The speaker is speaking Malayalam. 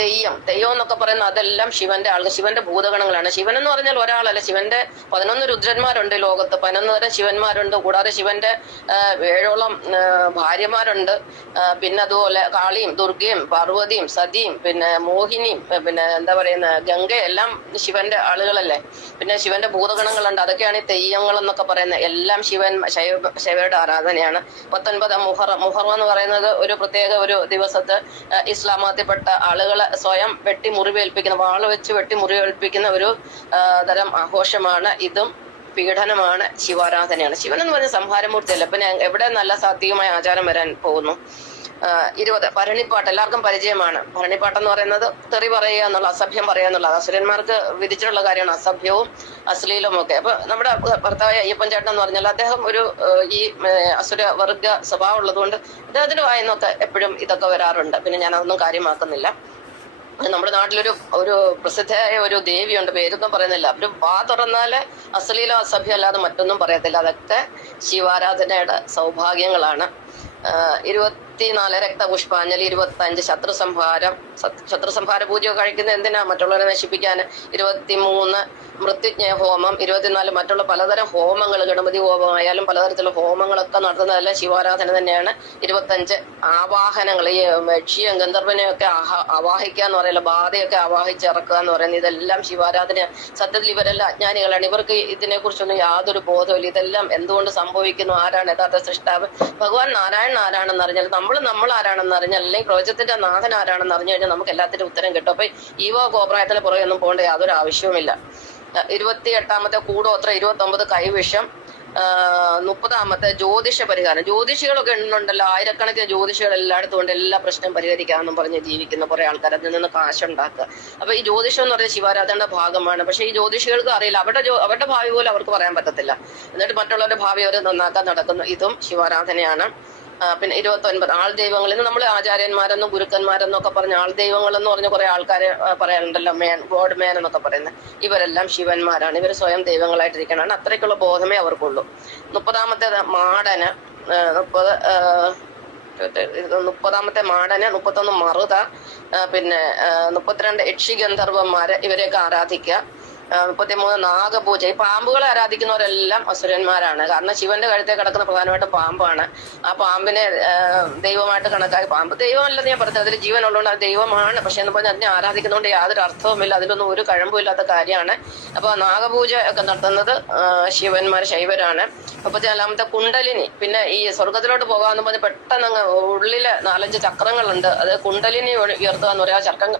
തെയ്യം എന്നൊക്കെ പറയുന്ന അതെല്ലാം ശിവന്റെ ആളുകൾ, ശിവന്റെ ഭൂതഗണങ്ങളാണ്. ശിവൻ എന്ന് പറഞ്ഞാൽ ഒരാളല്ല, ശിവന്റെ 11 രുദ്രന്മാരുണ്ട് ലോകത്ത്, 11 തരം ശിവന്മാരുണ്ട്. കൂടാതെ ശിവന്റെ 7ഓളം ഭാര്യമാരുണ്ട്. പിന്നെ അതുപോലെ കാളിയും ദുർഗയും പാർവതിയും സതിയും പിന്നെ മോഹിനിയും പിന്നെ എന്താ പറയുന്ന ഗംഗയെല്ലാം ശിവന്റെ ആളുകളല്ലേ. പിന്നെ ശിവന്റെ ഭൂതഗണങ്ങളുണ്ട്, അതൊക്കെയാണ് ഈ തെയ്യങ്ങൾ എന്നൊക്കെ പറയുന്നത്. എല്ലാം ശൈവരുടെ ആരാധനയാണ്. 19 മുഹറം എന്ന് പറയുന്നത് ഒരു പ്രത്യേക ഒരു ദിവസത്ത് ഇസ്ലാം മതത്തിൽപ്പെട്ട ആളുകളെ സ്വയം വെട്ടി മുറിവേൽപ്പിക്കുന്ന, വാള് വെച്ച് വെട്ടി മുറിവേൽപ്പിക്കുന്ന ഒരു തരം ആഘോഷമാണ്. ഇതും പീഡനമാണ്, ശിവാരാധനയാണ്. ശിവൻ എന്ന് പറഞ്ഞ സംഹാരമൂർത്തിയല്ല. പിന്നെ എവിടെ നല്ല സാത്വികമായ ആചാരം വരാൻ പോകുന്നു. 20 ഭരണിപ്പാട്ട് എല്ലാവർക്കും പരിചയമാണ്. ഭരണിപ്പാട്ടെന്ന് പറയുന്നത് തെറി പറയുക എന്നുള്ള, അസഭ്യം പറയുക എന്നുള്ളത് അസുരന്മാർക്ക് വിധിച്ചിട്ടുള്ള കാര്യമാണ്, അസഭ്യവും അശ്ലീലവും ഒക്കെ. അപ്പൊ നമ്മുടെ ഭർത്താവ് അയ്യപ്പൻ ചേട്ടൻ എന്ന് പറഞ്ഞാൽ അദ്ദേഹം ഒരു ഈ അസുര വർഗ സ്വഭാവം ഉള്ളതുകൊണ്ട് അദ്ദേഹത്തിന്റെ വായനൊക്കെ എപ്പോഴും ഇതൊക്കെ വരാറുണ്ട്. പിന്നെ ഞാൻ അതൊന്നും കാര്യമാക്കുന്നില്ല. നമ്മുടെ നാട്ടിലൊരു പ്രസിദ്ധയായ ഒരു ദേവിയുണ്ട്, പേരൊന്നും പറയുന്നില്ല. അവര് വാ തുറന്നാല് അശ്ലീലം അസഭ്യം അല്ലാതെ മറ്റൊന്നും പറയത്തില്ല. അതൊക്കെ ശിവാരാധനയുടെ സൗഭാഗ്യങ്ങളാണ്. 24 രക്തപുഷ്പാഞ്ജലി, 25 ശത്രുസംഹാര പൂജ കഴിക്കുന്നത് എന്തിനാ? മറ്റുള്ളവരെ നശിപ്പിക്കാൻ. 23 മൃത്യുജ്ഞയ ഹോമം, 24 മറ്റുള്ള പലതരം ഹോമങ്ങൾ, ഗണപതി ഹോമമായാലും പലതരത്തിലുള്ള ഹോമങ്ങളൊക്കെ നടത്തുന്നതെല്ലാം ശിവാരാധന തന്നെയാണ്. 25 ആവാഹനങ്ങൾ, ഈ യക്ഷിയും ഗന്ധർവനെയൊക്കെ ആവാഹിക്കുക എന്ന് പറയില്ല, ബാധയൊക്കെ ആവാഹിച്ചിറക്കുക എന്ന് പറയുന്നത് ഇതെല്ലാം ശിവാരാധന. സത്യത്തിൽ ഇവരെല്ലാം അജ്ഞാനികളാണ്, ഇവർക്ക് ഇതിനെക്കുറിച്ചൊന്നും യാതൊരു ബോധമില്ല. ഇതെല്ലാം എന്തുകൊണ്ട് സംഭവിക്കുന്നു, ആരാണ് യഥാർത്ഥ സൃഷ്ടാവ്? ഭഗവാൻ നാരായണൻ ആരാണെന്ന് അറിഞ്ഞാൽ, നമ്മൾ ആരാണെന്ന് അറിഞ്ഞാൽ, അല്ലെങ്കിൽ പ്രപഞ്ചത്തിന്റെ നാഥൻ ആരാണെന്ന് അറിഞ്ഞു കഴിഞ്ഞാൽ നമുക്ക് എല്ലാത്തിനും ഉത്തരം കിട്ടും. അപ്പൊ ഈവോ കോപ്രായത്തിന് പുറകെ ഒന്നും പോകേണ്ട യാതൊരു ആവശ്യവുമില്ല. 28 കൂടോത്ര, 29 കൈവിഷം, 30 ജ്യോതിഷ പരിഹാരം. ജ്യോതിഷികളൊക്കെ ഉണ്ടല്ലോ, ആയിരക്കണക്കിന് ജ്യോതിഷികൾ എല്ലായിടത്തും ഉണ്ട്. എല്ലാ പ്രശ്നം പരിഹരിക്കാമെന്നും പറഞ്ഞ് ജീവിക്കുന്ന കുറെ ആൾക്കാർ, അതിൽ നിന്ന് കാശുണ്ടാക്കുക. അപ്പൊ ഈ ജ്യോതിഷം എന്ന് പറയുന്നത് ശിവാരാധനയുടെ ഭാഗമാണ്. പക്ഷെ ഈ ജ്യോതിഷികൾക്ക് അറിയില്ല, അവരുടെ ഭാവി പോലും അവർക്ക് പറയാൻ പറ്റത്തില്ല. എന്നിട്ട് മറ്റുള്ളവരുടെ ഭാവി അവർ നന്നാക്കാൻ നടക്കുന്നു. ഇതും ശിവാരാധനയാണ്. പിന്നെ 29 ആൾ ദൈവങ്ങളിൽ നിന്ന് നമ്മൾ ആചാര്യന്മാരെന്നും ഗുരുക്കന്മാരെന്നൊക്കെ പറഞ്ഞ ആൾ ദൈവങ്ങൾ എന്ന് പറഞ്ഞ കുറെ ആൾക്കാരെ പറയാനുണ്ടല്ലോ, ഗോഡ് മാൻ എന്നൊക്കെ പറയുന്നത്. ഇവരെല്ലാം ശിവന്മാരാണ്, ഇവർ സ്വയം ദൈവങ്ങളായിട്ടിരിക്കണമാണ്. അത്രയ്ക്കുള്ള ബോധമേ അവർക്കുള്ളൂ. 30 മാടന്, 30 മാടന്, 31 മറുത, പിന്നെ 32 യക്ഷി ഗന്ധർവന്മാര്, ഇവരെയൊക്കെ ആരാധിക്കുക. 33 നാഗപൂജ. ഈ പാമ്പുകളെ ആരാധിക്കുന്നവരെല്ലാം അസുരന്മാരാണ്. കാരണം ശിവന്റെ കഴുത്തെ കിടക്കുന്ന പ്രധാനമായിട്ടും പാമ്പാണ്. ആ പാമ്പിനെ ദൈവമായിട്ട് കണക്കാക്കി, പാമ്പ് ദൈവമല്ലെന്ന് ഞാൻ പറഞ്ഞത്, അതിൽ ജീവൻ ഉള്ളതുകൊണ്ട് അത് ദൈവമാണ്. പക്ഷെ എന്ന് പറഞ്ഞാൽ അതിനെ ആരാധിക്കുന്നതുകൊണ്ട് യാതൊരു അർത്ഥവുമില്ല, അതിലൊന്നും ഒരു കഴമ്പുമില്ലാത്ത കാര്യമാണ്. അപ്പൊ നാഗപൂജ ഒക്കെ നടത്തുന്നത് ശൈവരാണ്. 34 കുണ്ടലിനി. പിന്നെ ഈ സ്വർഗത്തിലോട്ട് പോകാമെന്ന് പറഞ്ഞ് പെട്ടെന്ന് അങ്ങ് ഉള്ളില് 4-5 ചക്രങ്ങളുണ്ട്, അത് കുണ്ടലിനി ഉയർത്തുക എന്ന് പറയാ.